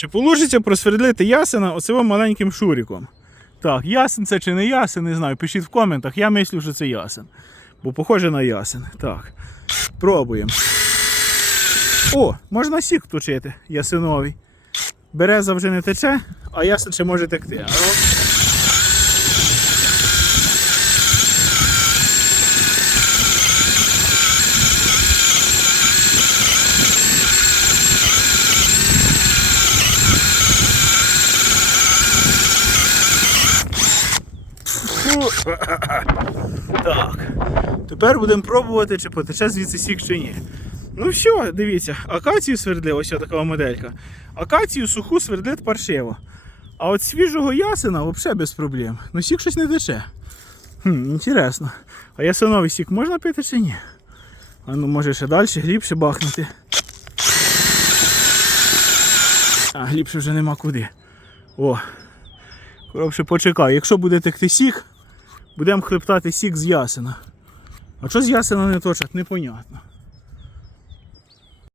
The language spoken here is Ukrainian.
Чи получиться просвердлити ясена оцим маленьким шуріком? Так, ясен це чи не ясен, не знаю. Пишіть в коментах. Я мислю, що це ясен. Бо похоже на ясен. Так. Пробуємо. О, можна сік точити ясиновий. Береза вже не тече, а ясен ще може текти. Так. Тепер будемо пробувати, чи потече звідси сік чи ні. Ну що, дивіться, акацію свердлив, ось така моделька. Акацію суху свердлить паршиво. А от свіжого ясена взагалі без проблем. Ну сік щось не тече. Хм, інтересно. А ясеновий сік можна пити чи ні? А ну може ще далі, глібше бахнути. А, глібше вже нема куди. О. Коротше, почекай, якщо буде текти сік, будемо хлептати сік з ясена. А що з ясена не точать, непонятно.